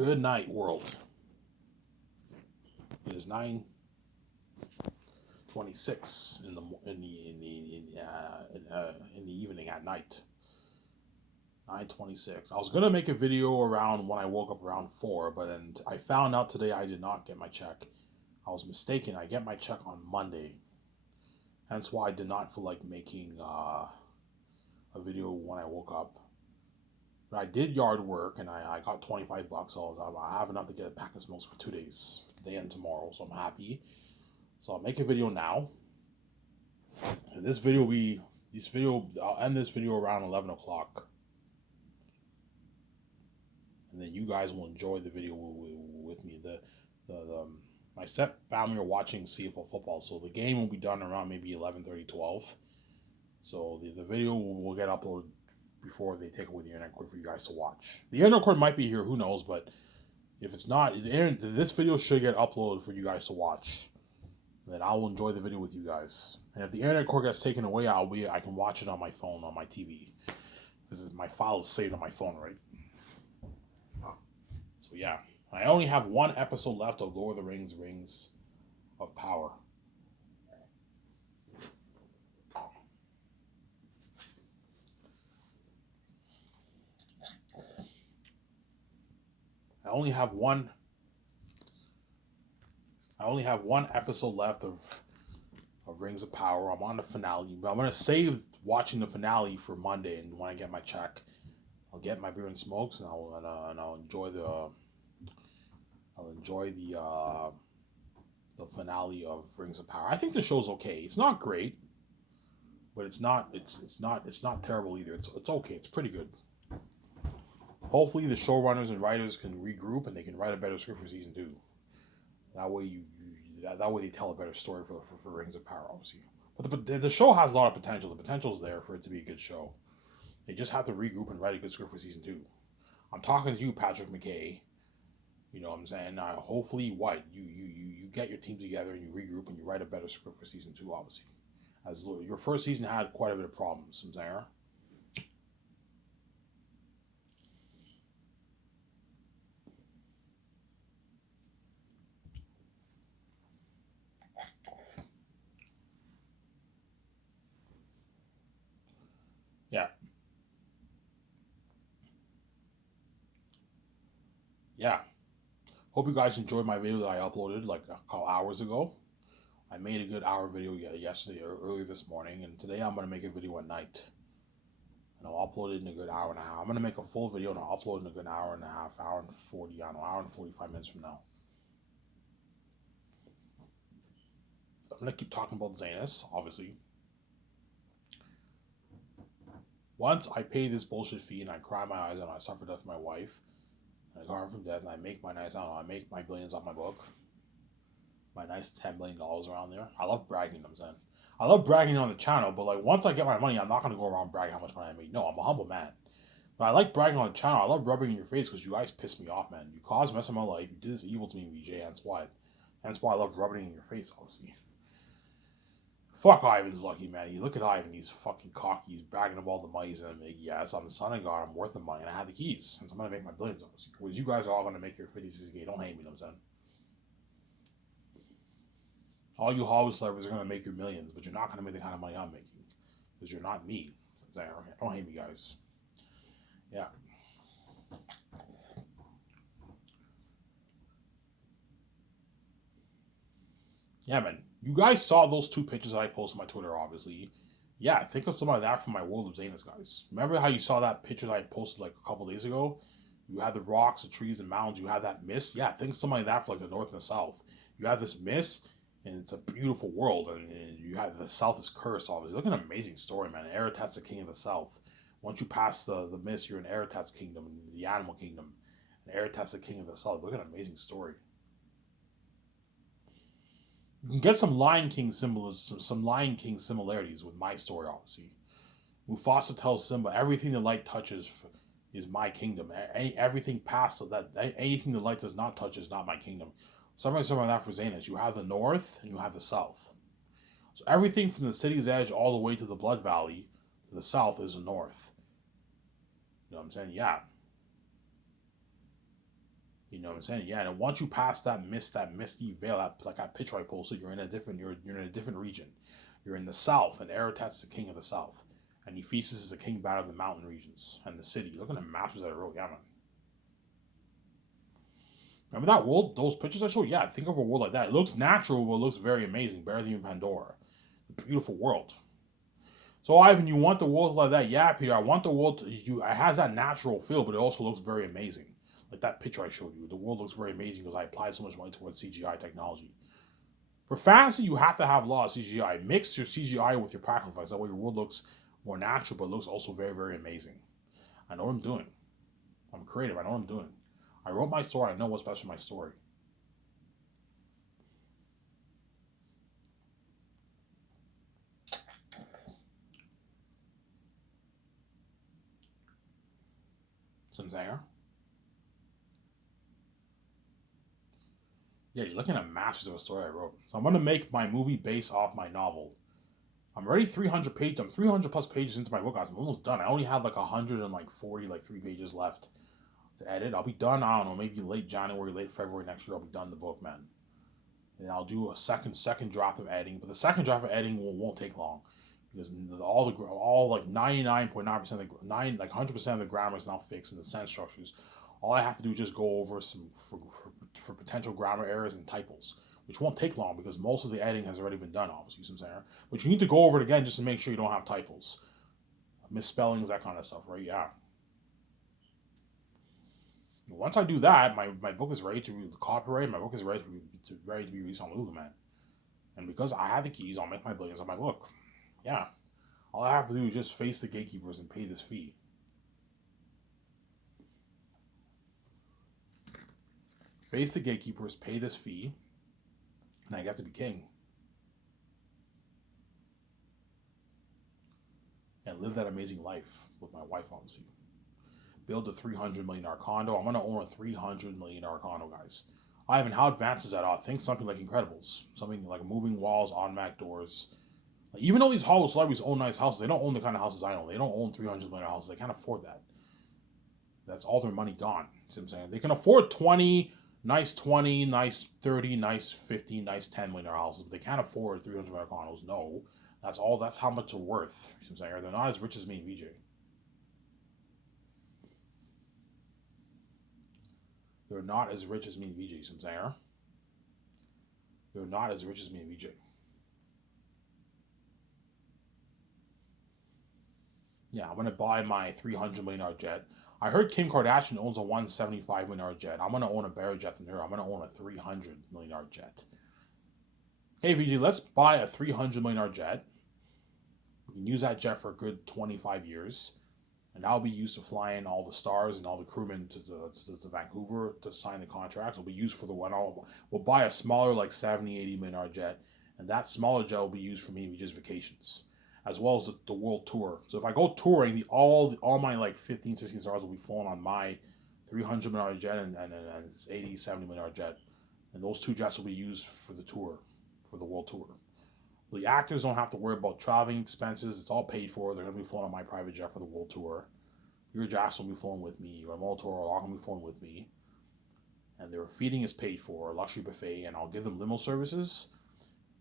Good night, world. It is 9:26 in the evening at night. 9:26. I was gonna make a video around when I woke up around 4, but then I found out today I did not get my check. I was mistaken. I get my check on Monday. Hence why I did not feel like making a video when I woke up. But I did yard work and I got $25. So I have enough to get a pack of smokes for 2 days, today and tomorrow. So I'm happy. So I'll make a video now. And I'll end this video around 11 o'clock. And then you guys will enjoy the video with me. My step family are watching CFL football, so the game will be done around maybe 11:30, 12. So the video will get uploaded before they take away the internet cord for you guys to watch. The internet cord might be here, who knows, but if it's not, this video should get uploaded for you guys to watch. Then I will enjoy the video with you guys. And if the internet cord gets taken away, I can watch it on my phone, on my TV. My file is saved on my phone, right? So yeah, I only have one episode left of Lord of the Rings: Rings of Power. I only have one episode left of Rings of Power. I'm on the finale, but I'm gonna save watching the finale for Monday, and when I get my check, I'll get my beer and smokes, and I'll enjoy the finale of Rings of Power. I think the show's okay. It's not great, but it's not terrible either. It's okay. It's pretty good. Hopefully, the showrunners and writers can regroup and they can write a better script for season 2. That way, that way they tell a better story for Rings of Power, obviously. But the show has a lot of potential. The potential is there for it to be a good show. They just have to regroup and write a good script for season 2. I'm talking to you, Patrick McKay. You know what I'm saying? Hopefully, you get your team together and you regroup and you write a better script for season 2, obviously. As your first season had quite a bit of problems, I'm saying. Yeah. Yeah. Hope you guys enjoyed my video that I uploaded like a couple hours ago. I made a good hour video yesterday or earlier this morning, and today I'm going to make a video at night. And I'll upload it in a good hour and a half. I'm going to make a full video and I'll upload it in a good hour and a half, hour and 40, I don't know, hour and 45 minutes from now. I'm going to keep talking about Zanus, obviously. Once I pay this bullshit fee and I cry my eyes out and I suffer death for my wife, and I go from death and I make my nice, I don't know, I make my billions off my book. My nice $10 million around there. I love bragging, I'm saying. I love bragging on the channel, but like once I get my money, I'm not going to go around bragging how much money I made. No, I'm a humble man. But I like bragging on the channel. I love rubbing in your face because you guys piss me off, man. You caused mess in my life. You did this evil to me, VJ. That's why I love rubbing in your face, obviously. Fuck Ivan's lucky, man. You look at Ivan, he's fucking cocky. He's bragging about the money. And like, yes, I'm the son of God. I'm worth the money. And I have the keys. And so I'm going to make my billions, obviously. Whereas you guys are all going to make your 50, 60K. Don't hate me, I'm saying. All you Hollywood celebrities are going to make your millions, but you're not going to make the kind of money I'm making. Because you're not me. Don't hate me, guys. Yeah. Yeah, man. You guys saw those 2 pictures that I posted on my Twitter, obviously. Yeah, think of some of that from my World of Zanus, guys. Remember how you saw that picture that I posted like a couple days ago? You had the rocks, the trees, and mountains. You had that mist. Yeah, think of something like that for like the north and the south. You have this mist, and it's a beautiful world. And you have the south is cursed, obviously. Look at an amazing story, man. Eretat's the king of the south. Once you pass the mist, you're in Eretat's kingdom, the animal kingdom. And Eretat's the king of the south. Look at an amazing story. You can get some Lion King symbolism, some Lion King similarities with my story, obviously. Mufasa tells Simba, everything the light touches is my kingdom. Everything past that, anything the light does not touch is not my kingdom. Something like that for Zanus. You have the north and you have the south. So everything from the city's edge all the way to the Blood Valley, to the south is the north. You know what I'm saying? Yeah. You know what I'm saying? Yeah, and once you pass that mist, that misty veil, that picture I posted, you're in a different region. You're in the south, and Eretat's the king of the south, and Ephesus is the king bad of the mountain regions and the city. Look at the maps that I wrote, yeah, man. Remember that world, those pictures I showed? Yeah, think of a world like that. It looks natural, but it looks very amazing. Better than Pandora. A beautiful world. So Ivan, you want the world like that? Yeah, Peter. I want the world. It has that natural feel, but it also looks very amazing. Like that picture I showed you, the world looks very amazing because I applied so much money towards CGI technology. For fantasy, you have to have a lot of CGI. Mix your CGI with your practical effects. That way, your world looks more natural, but looks also very, very amazing. I know what I'm doing. I'm creative. I know what I'm doing. I wrote my story. I know what's best for my story. Sincere. Yeah, you're looking at masters of a story I wrote. So I'm gonna make my movie based off my novel. I'm already 300 pages. I'm 300 plus pages into my book. I'm almost done. I only have like 140, like 3 pages left to edit. I'll be done. I don't know, maybe late January, late February next year. I'll be done the book, man. And I'll do a second draft of editing. But the second draft of editing won't take long because all like 99.9% of the 100% of the grammar is now fixed and the sentence structures. All I have to do is just go over some for potential grammar errors and typos, which won't take long because most of the editing has already been done, obviously, you know what I'm saying? But you need to go over it again just to make sure you don't have typos, misspellings, that kind of stuff, right? Yeah. Once I do that, my book is ready to be copyrighted. My book is ready to be released on Lulu, man. And because I have the keys, I'll make my billions on my book. Yeah. All I have to do is just face the gatekeepers and pay this fee. Face the gatekeepers, pay this fee, and I get to be king. And live that amazing life with my wife, obviously. Build a $300 million condo. I'm gonna own a $300 million condo, guys. Ivan, how advanced is that? I think something like Incredibles, something like moving walls, automatic doors. Like, even though these Hollywood celebrities own nice houses, they don't own the kind of houses I own. They don't own $300 million houses. They can't afford that. That's all their money gone. See what I'm saying? They can afford 20, nice 30, nice 50, nice $10 million houses, but they can't afford $300 million condos. No, that's all. That's how much they're worth. See what I'm saying? They're not as rich as me and VJ. They're not as rich as me and VJ. See what I'm saying? They're not as rich as me and VJ. Yeah, I'm gonna buy my $300 million jet. I heard Kim Kardashian owns a $175 million jet. I'm gonna own a better jet than her. I'm gonna own a $300 million jet. Hey VG, let's buy a $300 million jet. We can use that jet for a good 25 years, and that'll be used to fly in all the stars and all the crewmen to Vancouver to sign the contracts. It'll be used for the one. We'll buy a smaller, like 70, $80 million jet, and that smaller jet will be used for maybe just vacations, as well as the world tour. So if I go touring, all my like 15, 16 stars will be flown on my $300 million jet and it's 80, $70 million jet, and those two jets will be used for the tour, for the world tour. The actors don't have to worry about traveling expenses. It's all paid for. They're going to be flown on my private jet for the world tour. Your Jackson will be flown with me. Your Toro are all going to be flown with me. And their feeding is paid for, luxury buffet, and I'll give them limo services.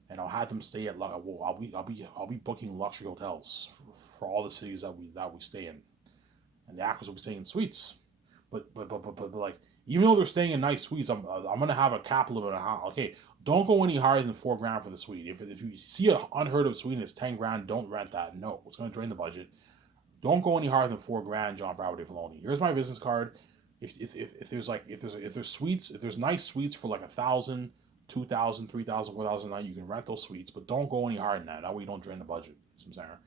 And I'll have them stay at. I'll be booking luxury hotels for all the cities that we stay in, and the actors will be staying in suites. But like, even though they're staying in nice suites, I'm gonna have a cap limit on how. Okay, don't go any higher than $4,000 for the suite. If you see an unheard of suite and it's $10,000, don't rent that. No, it's gonna drain the budget. Don't go any higher than $4,000, John Favreau Filoni. Here's my business card. If there's suites, if there's nice suites for like 1,000, 2,000, 3,000, 4,000 a night, you can rent those suites, but don't go any higher than that. That way you don't drain the budget. You know what I'm saying?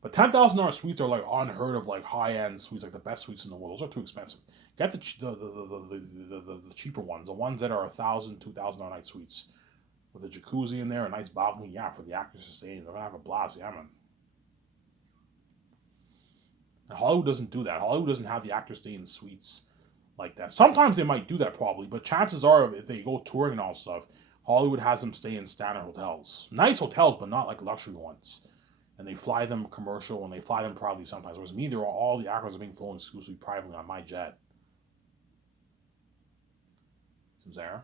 But $10,000 suites are like unheard of, like high end suites, like the best suites in the world. Those are too expensive. Get the cheaper ones, the ones that are 1,000, 2,000 a night suites with a jacuzzi in there, a nice balcony. Yeah, for the actors to stay in, they're gonna have a blast. Yeah, man. And Hollywood doesn't do that. Hollywood doesn't have the actors stay in suites like that. Sometimes they might do that probably, but chances are if they go touring and all stuff, Hollywood has them stay in standard hotels, nice hotels, but not like luxury ones. And they fly them commercial and they fly them privately sometimes. Whereas me, all the actors are being flown exclusively privately on my jet. Some Sarah.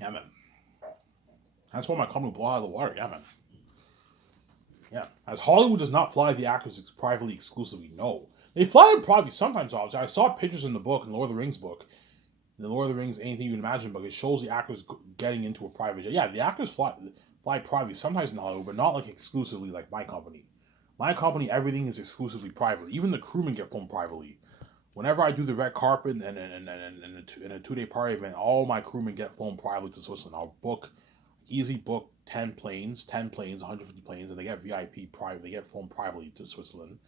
Yeah, man. That's why my company blew out of the water. Yeah, man. Yeah. As Hollywood does not fly the actors privately exclusively, no. They fly them privately sometimes, obviously. I saw pictures in the book, in the Lord of the Rings book. In the Lord of the Rings, anything you can imagine book, it shows the actors getting into a private jet. Yeah, the actors fly privately sometimes in Hollywood, but not like exclusively like my company. My company, everything is exclusively private. Even the crewmen get flown privately. Whenever I do the red carpet and a 2 day party event, all my crewmen get flown privately to Switzerland. I'll easily book 10 planes, 150 planes, and they get VIP private. They get flown privately to Switzerland,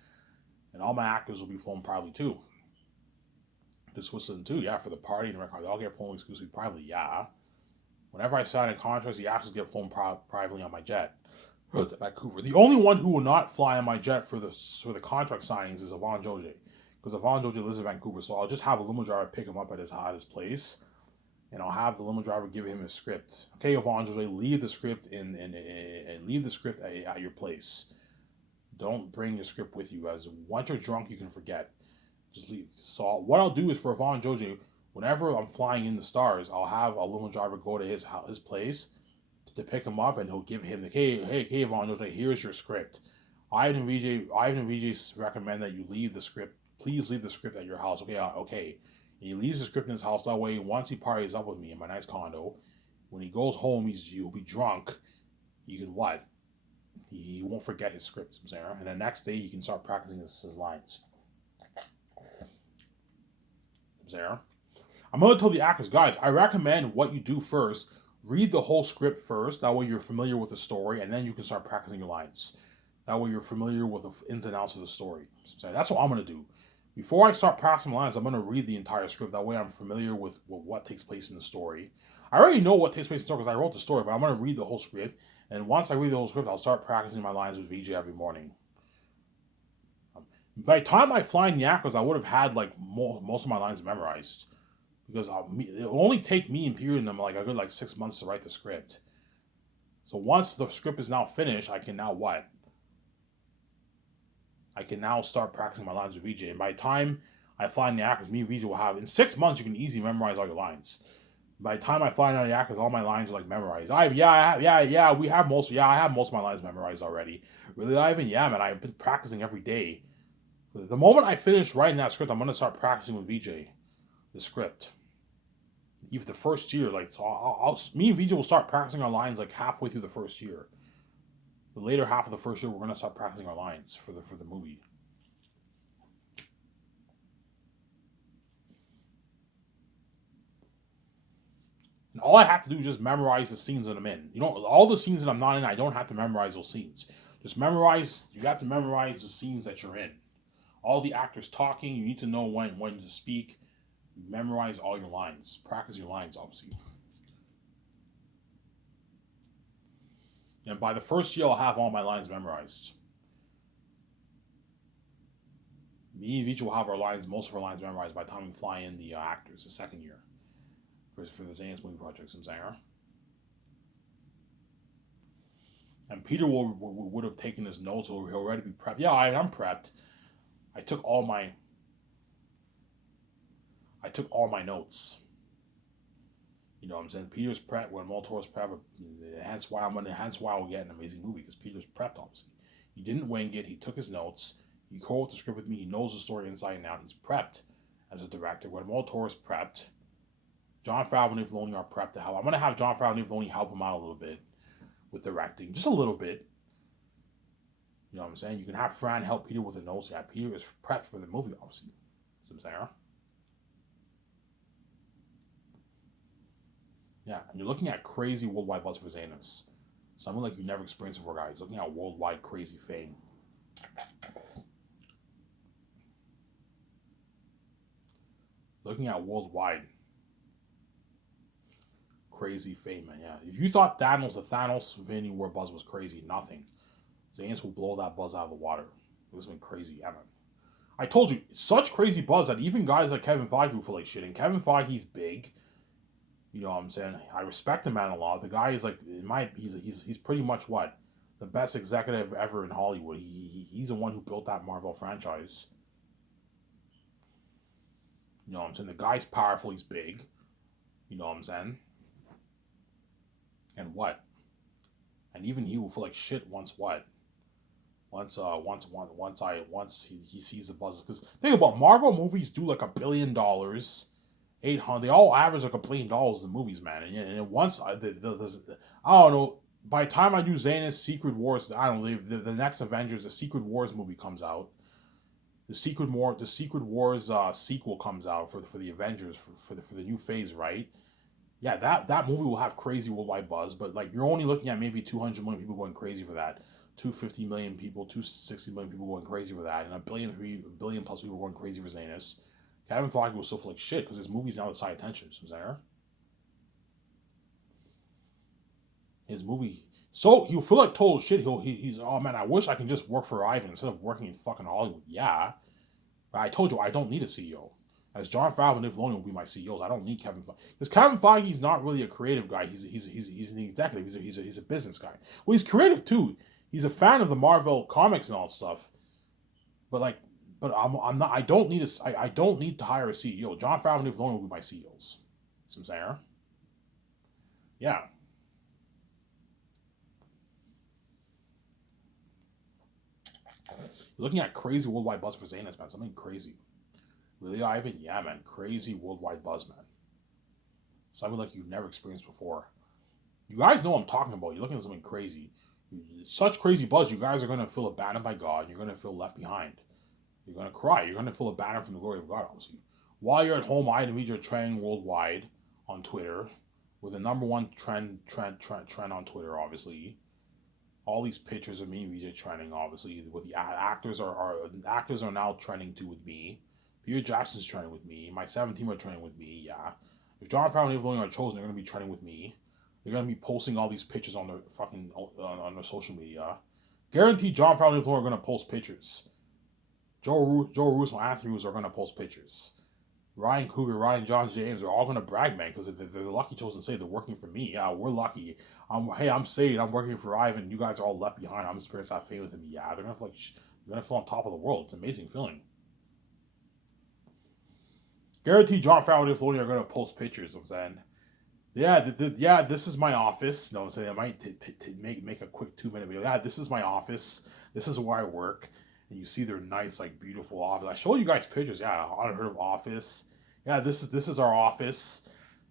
and all my actors will be flown privately too. To Switzerland too, yeah, for the party and red carpet. They all get flown exclusively privately, yeah. Whenever I sign a contract, the actors get flown privately on my jet to Vancouver. The only one who will not fly on my jet for the contract signings is Yvonne Joje, because Yvonne Joje lives in Vancouver. So I'll just have a limo driver pick him up at his place, and I'll have the limo driver give him his script. Okay, Yvonne Joje, leave the script and leave the script at your place. Don't bring your script with you, as once you're drunk, you can forget. Just leave. So what I'll do is for Yvonne Joje, whenever I'm flying in the stars, I'll have a limo driver go to his place to pick him up, and he'll give him the hey Yvonne Joje, here's your script. Ivan and VJ recommend that you leave the script. Please leave the script at your house. Okay. And he leaves the script in his house. That way, once he parties up with me in my nice condo, when he goes home, he'll be drunk. You can what? He won't forget his script, Sarah. And the next day, he can start practicing his lines. Sarah. I'm going to tell the actors, guys, I recommend what you do first. Read the whole script first. That way you're familiar with the story, and then you can start practicing your lines. That way you're familiar with the ins and outs of the story. That's what I'm going to do. Before I start practicing lines, I'm going to read the entire script. That way I'm familiar with what takes place in the story. I already know what takes place in the story because I wrote the story, but I'm going to read the whole script. And once I read the whole script, I'll start practicing my lines with VJ every morning. By the time I fly in Yakos, I would have had like most of my lines memorized. Because it will only take me and Peter and them like a good 6 months to write the script. So once the script is now finished, I can now what? I can now start practicing my lines with VJ. And by the time I fly in the actors, me and VJ will have, in 6 months, you can easily memorize all your lines. By the time I fly in the actors, all my lines are memorized. I have most of my lines memorized already. Really, Ivan? Yeah, man, I've been practicing every day. The moment I finish writing that script, I'm going to start practicing with VJ, the script. Even the first year, me and VJ will start practicing our lines halfway through the first year. The later half of the first year, we're gonna start practicing our lines for the movie. And all I have to do is just memorize the scenes that I'm in. All the scenes that I'm not in, I don't have to memorize those scenes. Just memorize. You have to memorize the scenes that you're in. All the actors talking, you need to know when to speak. Memorize all your lines. Practice your lines, obviously. And by the first year, I'll have all my lines memorized. Me and Vich will have most of our lines memorized by the time we fly in the actors the second year for the Zane's movie project, some Zanger. And Peter would have taken his notes, or he'll already be prepped. Yeah, I'm prepped. I took all my notes. You know what I'm saying? Peter's prepped when Moltor's prepped. Hence why we'll get an amazing movie, because Peter's prepped, obviously. He didn't wing it. He took his notes. He co-wrote the script with me. He knows the story inside and out. He's prepped as a director. When Moltor's prepped, Jon Favreau and Dave Filoni are prepped to help. I'm going to have Jon Favreau and Dave Filoni help him out a little bit with directing. Just a little bit. You know what I'm saying? You can have Fran help Peter with the notes. Yeah, Peter is prepped for the movie, obviously. Some Sarah. Yeah, and you're looking at crazy worldwide buzz for Zanus. Something like you've never experienced before, guys. Looking at worldwide crazy fame. Looking at worldwide crazy fame, man. Yeah, if you thought the Thanos Infinity War buzz was crazy, nothing. Zanus will blow that buzz out of the water. It's been crazy, yeah, man. I told you, such crazy buzz that even guys like Kevin Feige feel like shit. And Kevin Feige's big. You know what I'm saying? I respect the man a lot. The guy is like, he's pretty much what the best executive ever in Hollywood. He's the one who built that Marvel franchise. You know what I'm saying? The guy's powerful. He's big. You know what I'm saying? And what? And even he will feel like shit once what? Once he sees the buzz. Because think about Marvel movies do like $1 billion, 800. They all average like $1 billion in movies, man. And once I don't know. By the time I do Xana's Secret Wars, I don't know. The next Avengers, the Secret Wars movie comes out. The Secret Wars sequel comes out for the Avengers for the new phase, right? Yeah, that movie will have crazy worldwide buzz, but like you're only looking at maybe 200 million people going crazy for that, 250 million people, 260 million people going crazy for that, and a billion plus people going crazy for Zanus. Kevin Feige will still feel like shit because his movie's now the side attention. So there, his movie. So he'll feel like total shit. He's oh man, I wish I can just work for Ivan instead of working in fucking Hollywood. Yeah, but I told you I don't need a CEO. As Jon Favreau and Dave Filoni will be my CEOs. I don't need Kevin Feige because Kevin Feige's not really a creative guy. He's an executive. He's a business guy. Well, he's creative too. He's a fan of the Marvel comics and all that stuff. But like, but I'm not. I don't need to hire a CEO. Jon Favreau and Dave Filoni will be my CEOs. See what I'm saying? Yeah. You're looking at crazy worldwide buzz for Zaynus, man. Something crazy. Really, Ivan? Yeah, man. Crazy worldwide buzz, man. Something like you've never experienced before. You guys know what I'm talking about. You're looking at something crazy. Such crazy buzz, you guys are going to feel abandoned by God. You're going to feel left behind. You're going to cry. You're going to feel abandoned from the glory of God, obviously. While you're at home, I and media trending worldwide on Twitter with the number one trend on Twitter, obviously. All these pictures of me media trending, obviously. With the actors are now trending too with me. Peter Jackson's trending with me. My 17 are trending with me. Yeah. If Jon Favreau and Dave Filoni are chosen, they're going to be trending with me. They're going to be posting all these pictures on their fucking on their social media. Guaranteed, Jon Favreau and Dave Filoni are going to post pictures. Joe Russo, Anthony Russo are going to post pictures. Ryan Coogler, Ryan John James are all going to brag, man, because they're lucky chosen to say they're working for me. Yeah, we're lucky. I'm saved. I'm working for Ivan. You guys are all left behind. I'm experiencing that fame with him. Yeah, they're gonna feel on top of the world. It's an amazing feeling. Guaranteed, Jon Favreau and Dave Filoni are going to post pictures. I'm saying, yeah, this is my office. No, I'm saying I might make a quick 2 minute video. Yeah, this is my office. This is where I work. And you see their nice, like, beautiful office. I showed you guys pictures. Yeah, unheard of office. Yeah, this is our office.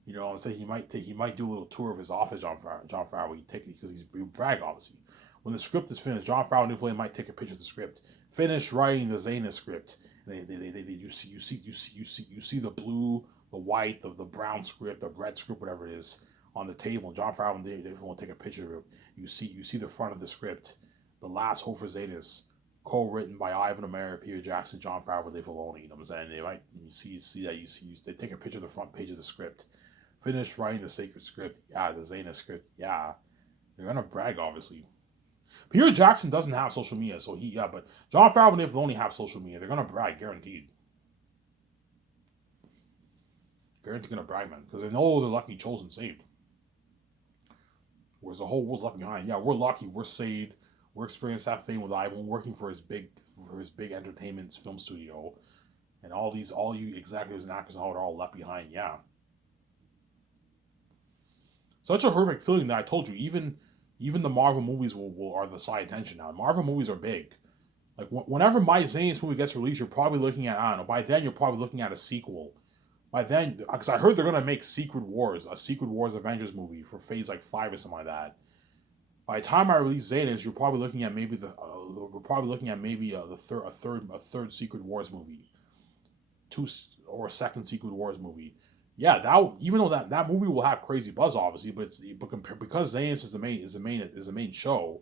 You know, I'm saying he might do a little tour of his office. Jon Favreau, he take it because he brag obviously. When the script is finished, Jon Favreau and Dave might take a picture of the script. Finish writing the Zayna script. You see the blue, the white, the brown script, the red script, whatever it is, on the table. Jon Favreau and Dave will take a picture of it. You see the front of the script, the last Hope for Zetas, co-written by Ivan O'Meara, Peter Jackson, Jon Favreau, Dave Filoni. You know what I'm saying? You see that they take a picture of the front page of the script. Finished writing the sacred script. Yeah, the Zayna script. Yeah, they're gonna brag obviously. Peter Jackson doesn't have social media, so but Jon Favreau and Dave Filoni have social media. They're gonna brag, guaranteed. Guaranteed gonna brag, man, because they know they're lucky, chosen, saved. Whereas the whole world's left behind. Yeah, we're lucky, we're saved, we're experiencing that fame with Ivan, working for his big entertainment film studio, and all you executives and actors and all are all left behind. Yeah, such a horrific feeling that I told you. Even the Marvel movies will are the side attention now. Marvel movies are big. Like whenever my Zane's movie gets released, you're probably looking at, I don't know. By then, you're probably looking at a sequel. By then, because I heard they're gonna make a Secret Wars Avengers movie for Phase like 5 or something like that. By the time I release Zetas, you're probably looking at maybe we're probably looking at maybe a third Secret Wars movie, two or a second Secret Wars movie. Yeah, that even though that movie will have crazy buzz, obviously, because Zaynus is the main show,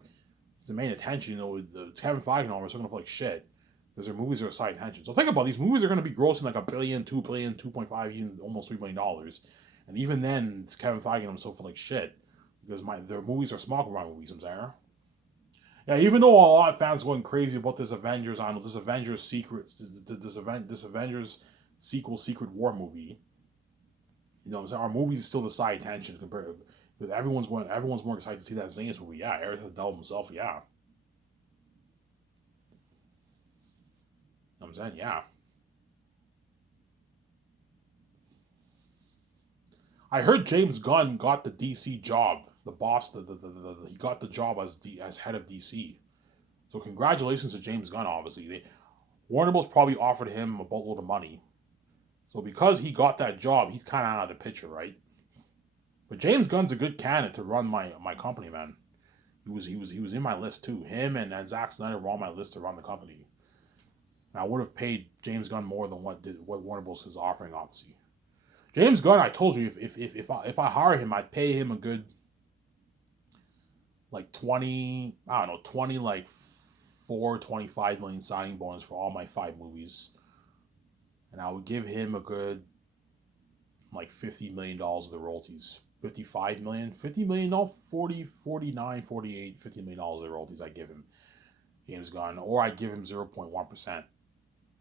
it's the main attention. You know, the Kevin Feige and all are still gonna feel like shit because their movies are side attention. So think about it, these movies are gonna be grossing like $1 billion, $2 billion, 2.5, even almost $3 billion, and even then, it's Kevin Feige and them still feel like shit because their movies are small for my movies. I'm saying. Yeah, even though a lot of fans are going crazy about this Avengers secret, this Avengers sequel, Secret War movie, You know what I'm saying? Our movies still the side attention compared because everyone's more excited to see that Zangief movie. Yeah, Eric the Devil himself, yeah. You know what I'm saying, yeah. I heard James Gunn got the DC job, the boss. He got the job as head of DC. So congratulations to James Gunn. Obviously, Warner Bros. Probably offered him a boatload of money. So because he got that job, he's kind of out of the picture, right? But James Gunn's a good candidate to run my company, man. He was in my list too. Him and Zack Snyder were on my list to run the company. And I would have paid James Gunn more than what Warner Bros. Is offering, obviously. James Gunn, I told you, if I hire him, I'd pay him a good like 20, I don't know, 20 like 4 25 million signing bonus for all my 5 movies, and I would give him a good like $50 million of the royalties. 55 million, 50 million, no, 40, 49, 48, $50 million of the royalties I give him, James Gunn, or I give him 0.1%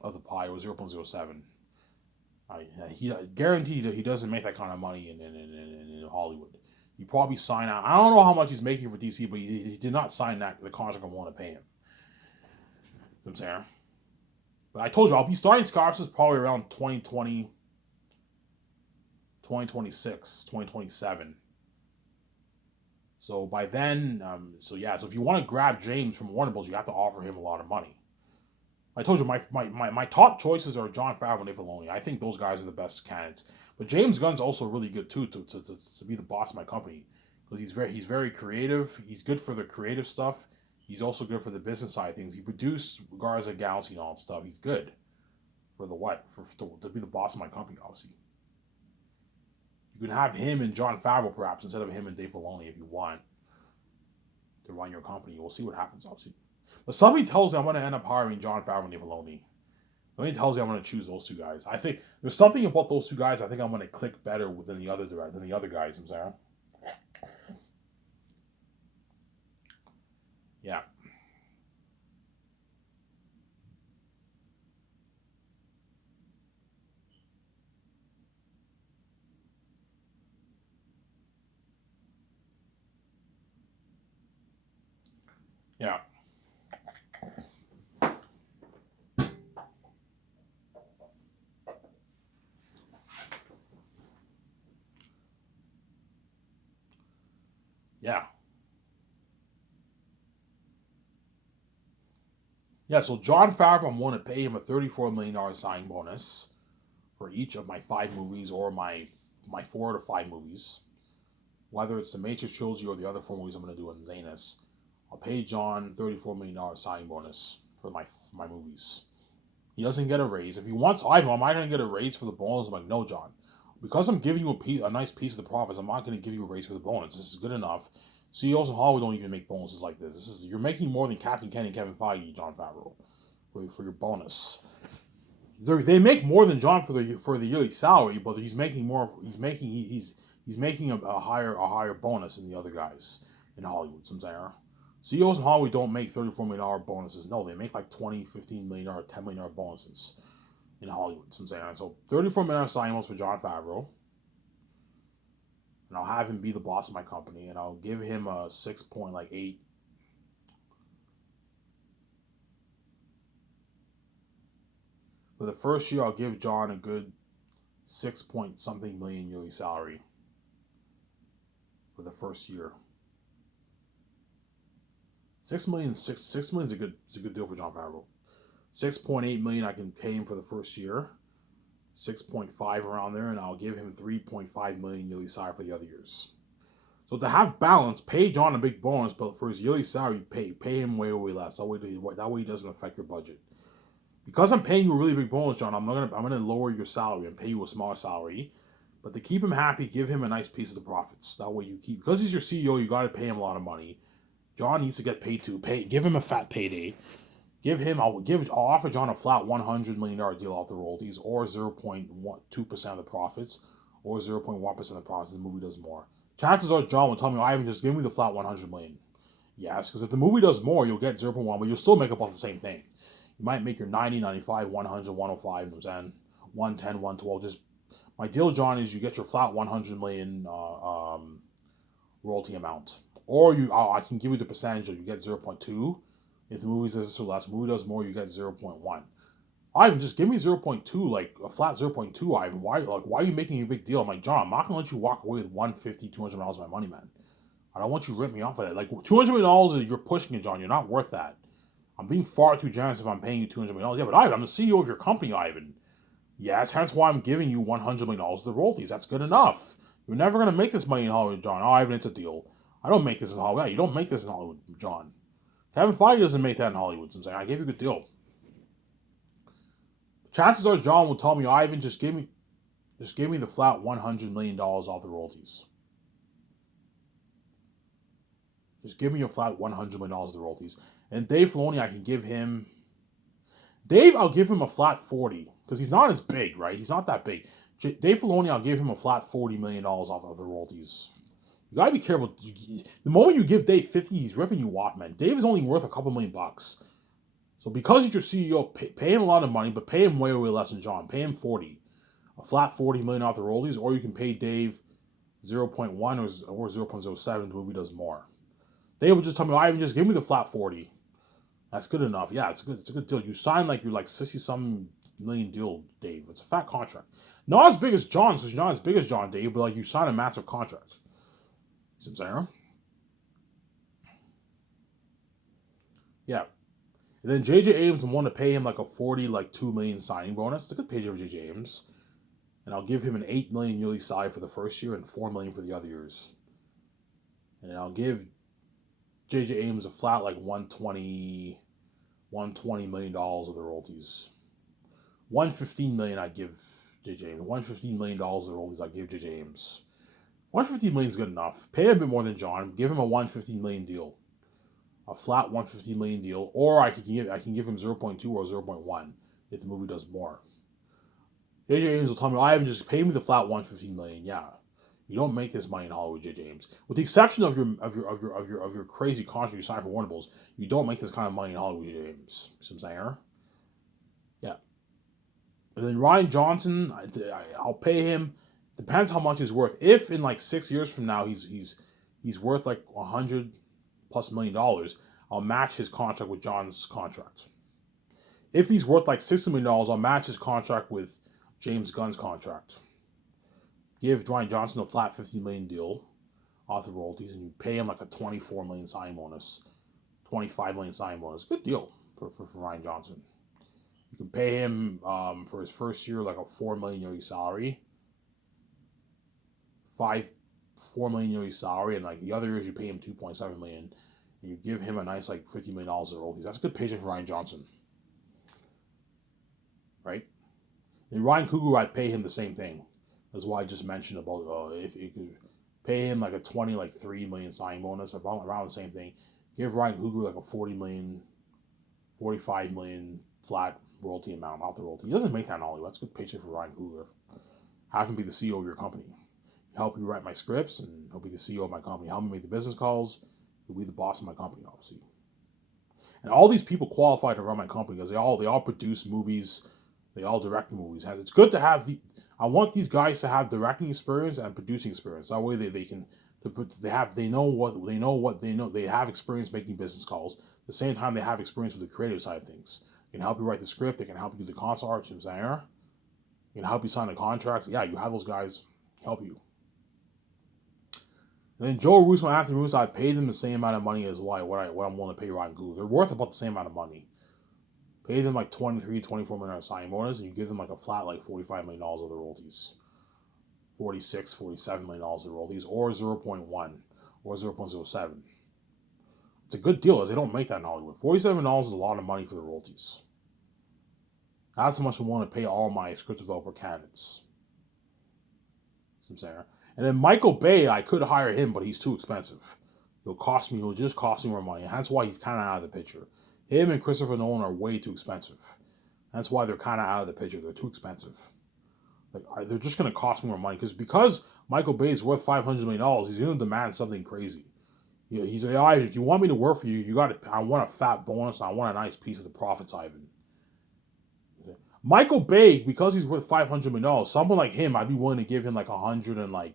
of the pie, or 0.07. He guaranteed he doesn't make that kind of money in Hollywood. He probably signed out. I don't know how much he's making for DC, but he did not sign the contract I want to pay him. You know what I'm saying? But I told you, I'll be starting Scarface probably around 2020, 2026, 2027. So by then, so if you want to grab James from Warner Bros., you have to offer him a lot of money. I told you my top choices are Jon Favreau and Dave Filoni. I think those guys are the best candidates. But James Gunn's also really good too to be the boss of my company, because he's very creative. He's good for the creative stuff. He's also good for the business side of things. He produced Guardians of the Galaxy and all that stuff. He's good for the what for to be the boss of my company. Obviously, you can have him and Jon Favreau perhaps instead of him and Dave Filoni if you want to run your company. We'll see what happens. Obviously. But something tells me I'm going to end up hiring Jon Favreau and Dave Filoni. Something tells me I'm going to choose those two guys. I think there's something about those two guys. I think I'm going to click better than the other guys. I'm saying, yeah, yeah, yeah, yeah. So Jon Favreau, I'm going to pay him a $34 million signing bonus for each of my 5 movies, or my 4 to 5 movies, whether it's the Matrix trilogy or the other 4 movies I'm going to do in Zanus. I'll pay John $34 million signing bonus for my movies. He doesn't get a raise. If he wants, am I going to get a raise for the bonus? I'm like, no, John. Because I'm giving you a nice piece of the profits, I'm not going to give you a raise for the bonus. This is good enough. CEOs in Hollywood don't even make bonuses like this. You're making more than Captain Ken and Kevin Feige, Jon Favreau, for your bonus. They make more than John for the yearly salary, but he's making more. He's making a higher bonus than the other guys in Hollywood. Some say, CEOs in Hollywood don't make $34 million bonuses. No, they make like $20, $15 million, $10 million bonuses in Hollywood. Some say, so $34 million sign for Jon Favreau, and I'll have him be the boss of my company, and I'll give him a 6.8. For the first year, I'll give John a good 6 something million yearly salary for the first year. 6 million, 6 million is a good deal for Jon Favreau. 6.8 million I can pay him for the first year, 6.5 around there, and I'll give him 3.5 million yearly salary for the other years. So to have balance, pay John a big bonus, but for his yearly salary, pay him way less. That way he doesn't affect your budget. Because I'm paying you a really big bonus, John, I'm gonna lower your salary and pay you a smaller salary. But to keep him happy, give him a nice piece of the profits. That way because he's your CEO, you gotta pay him a lot of money. John needs to get paid too. Give him a fat payday. I'll offer John a flat $100 million deal off the royalties, or 0.2% of the profits, or 0.1% of the profits. The movie does more. Chances are John will tell me, Ivan, just give me the flat $100 million. Yes, because if the movie does more, you'll get 0.1, but you'll still make about the same thing. You might make your 90, 95, 100, 105, 110, 112, just My deal, John, is you get your flat 100 million royalty amount, or I can give you the percentage. You get 0.2. If the movie does this or less, movie does more, you get 0.1. Ivan, just give me 0.2, like a flat 0.2, Ivan. Why are you making a big deal? I'm like, John, I'm not gonna let you walk away with 150, $200 of my money, man. I don't want you to rip me off of that. Like $200 million, you're pushing it, John. You're not worth that. I'm being far too generous if I'm paying you $200 million. Yeah, but Ivan, I'm the CEO of your company, Ivan. Yes, hence why I'm giving you $100 million of the royalties. That's good enough. You're never gonna make this money in Hollywood, John. Oh, Ivan, it's a deal. I don't make this in Hollywood. Yeah, you don't make this in Hollywood, John. Kevin Feige doesn't make that in Hollywood. So I'm saying I gave you a good deal. Chances are John will tell me, Ivan, just give me the flat $100 million off the royalties. Just give me your flat $100 million of the royalties. And Dave Filoni, I can give him. Dave, I'll give him a flat 40 because he's not as big, right? He's not that big. Dave Filoni, I'll give him a flat $40 million off of the royalties. You gotta be careful. The moment you give Dave 50, he's ripping you off, man. Dave is only worth a couple $1 million. So because he's your CEO, pay him a lot of money, but pay him way, way less than John. Pay him 40. A flat 40 million off the royalties, or you can pay Dave 0.1 or 0.07. The movie does more. Dave would just tell me, Ivan, just give me the flat 40. That's good enough. Yeah, it's good. It's a good deal. You sign like you're like 60-some million deal, Dave. It's a fat contract. Not as big as John, so you're not as big as John, Dave, but like you sign a massive contract. See what I'm saying? Yeah. And then J.J. Abrams want to pay him like a 40, like $2 million signing bonus. It's a good pay for J.J. Abrams. And I'll give him an $8 million yearly salary for the first year and $4 million for the other years. And I'll give J.J. Abrams a flat like $120 million of the royalties. $115 million I'd give J.J. Abrams. $115 million of the royalties I'd give J.J. Abrams. $115 million is good enough. Pay him a bit more than John. Give him a $115 million deal. A flat $115 million deal. Or I can give him 0.2 or 0.1 if the movie does more. J.J. Abrams will tell me, I haven't just paid me the flat $115 million. Yeah. You don't make this money in Hollywood, J.J. Abrams. With the exception of your crazy contract you signed for Warner Bros., you don't make this kind of money in Hollywood, J.J. Abrams. See what I'm saying? Yeah. And then Rian Johnson, I'll pay him. Depends how much he's worth. If in like 6 years from now he's worth like $100+ million, I'll match his contract with John's contract. If he's worth like $60 million, I'll match his contract with James Gunn's contract. Give Rian Johnson a flat $50 million deal off the royalties, and you pay him like a $24 million sign bonus, $25 million sign bonus. Good deal for Rian Johnson. You can pay him for his first year like a $4 million yearly salary, $4 million yearly salary, and like the other years you pay him $2.7 million, and you give him a nice like $50 million of royalties. That's a good paycheck for Rian Johnson, right? And Ryan Coogler, I'd pay him the same thing. That's why I just mentioned about if you could pay him like a $3 million signing bonus, around the same thing. Give Ryan Coogler like a $40 million, $45 million flat royalty amount off the royalty. He doesn't make that in Hollywood. That's a good paycheck for Ryan Coogler. Have him be the CEO of your company. Help you write my scripts, and he'll be the CEO of my company. Help me make the business calls. He'll be the boss of my company, obviously. And all these people qualify to run my company because they all produce movies. They all direct movies. It's good to have I want these guys to have directing experience and producing experience. That way they have experience making business calls. At the same time, they have experience with the creative side of things. They can help you write the script. They can help you do the concept art, designer. They can help you sign the contracts. Yeah, you have those guys help you. And then Joe Russo and Anthony Russo, I paid them the same amount of money as what I'm willing to pay Ryan Coogler. They're worth about the same amount of money. Pay them like $24 million signing bonus, and you give them like a flat like $45 million of the royalties. $47 million of the royalties, or 0.1 or 0.07. It's a good deal as they don't make that in Hollywood. $47 million is a lot of money for the royalties. That's how much I want to pay all my script developer candidates. See what I'm saying? And then Michael Bay, I could hire him, but he's too expensive. He'll just cost me more money. And that's why he's kind of out of the picture. Him and Christopher Nolan are way too expensive. That's why they're kind of out of the picture. They're too expensive. Like they're just going to cost me more money because Michael Bay is worth $500 million. He's going to demand something crazy. You know, he's like, if you want me to work for you, I want a fat bonus. I want a nice piece of the profits, Ivan. Michael Bay, because he's worth $500 million, someone like him, I'd be willing to give him like $160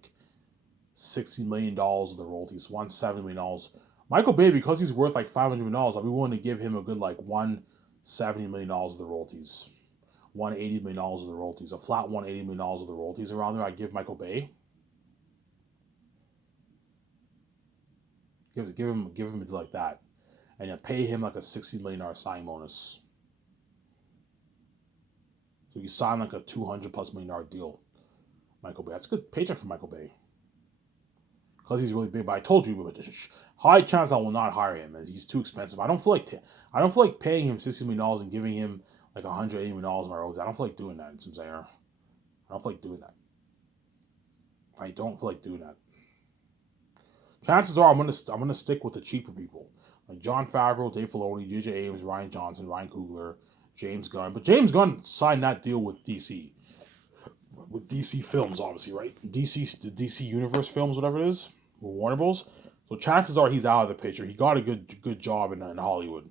million of the royalties, $170 million. Michael Bay, because he's worth like $500 million, I'd be willing to give him a good like $170 million of the royalties, $180 million of the royalties, a flat $180 million of the royalties around there. I'd give Michael Bay. Give him like that, and then pay him like a $60 million signing bonus. So you sign like a $200+ million deal. Michael Bay, that's a good paycheck for Michael Bay, because he's really big. But I told you, but high chance I will not hire him as he's too expensive. I don't feel like paying him $60 million and giving him like $180 million of my roles. I don't feel like doing that. It seems like I don't feel like doing that. I don't feel like doing that. Chances are I'm gonna stick with the cheaper people like Jon Favreau, Dave Filoni, J.J. Abrams, Rian Johnson, Ryan Coogler, James Gunn. But James Gunn signed that deal with DC, with DC Films, obviously, right? The DC Universe Films, whatever it is, with Warner Bros. So chances are he's out of the picture. He got a good job in Hollywood.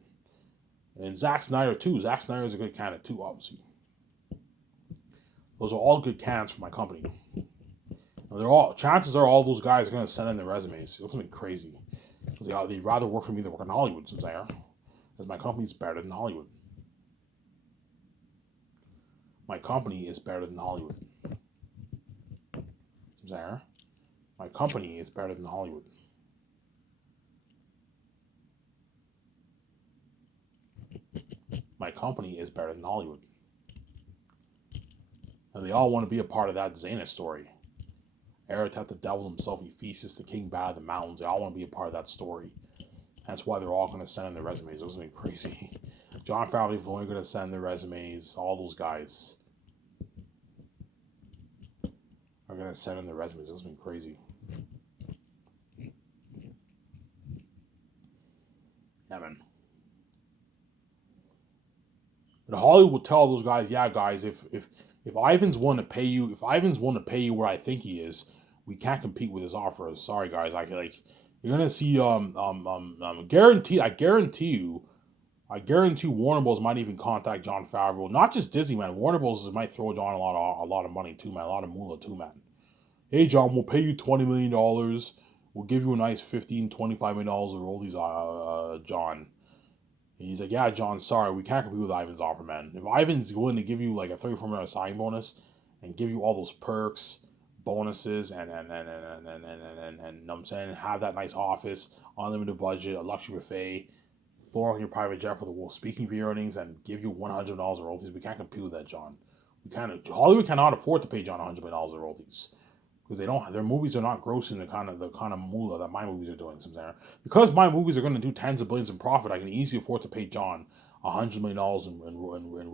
And Zack Snyder too. Zack Snyder is a good candidate too, obviously. Those are all good candidates for my company. Chances are all those guys are going to send in their resumes. It's something crazy. Because they'd rather work for me than work in Hollywood, since I are. Because my company's better than Hollywood. My company is better than Hollywood. Since I are. My company is better than Hollywood. My company is better than Hollywood. And they all want to be a part of that Xena story. Aratat, the devil himself, Ephesus, the king bad of the mountains. They all want to be a part of that story. That's why they're all going to send in their resumes. It was something crazy. Jon Favreau is only going to send their resumes. All those guys are going to send in their resumes. It was something crazy. Yeah, man. But Hollywood would tell those guys, yeah, guys, if Ivan's willing to pay you, where I think he is, we can't compete with his offers. Sorry, guys. You're gonna see. I guarantee you, Warner Bros. Might even contact Jon Favreau. Not just Disney, man. Warner Bros. Might throw John a lot of money too, man. A lot of moolah too, man. Hey, John, we'll pay you $20 million. We'll give you a nice $25 million of royalties, John. And he's like, yeah, John, sorry, we can't compete with Ivan's offer, man. If Ivan's willing to give you like a $34 million signing bonus and give you all those perks, bonuses, and I'm saying, have that nice office, unlimited budget, a luxury buffet, fly on your private jet for the world speaking fee earnings, and give you $100 of royalties, we can't compete with that, John. Hollywood cannot afford to pay John $100 million of royalties. Because their movies are not grossing the kind of moolah that my movies are doing. Because my movies are going to do tens of billions in profit, I can easily afford to pay John $100 million in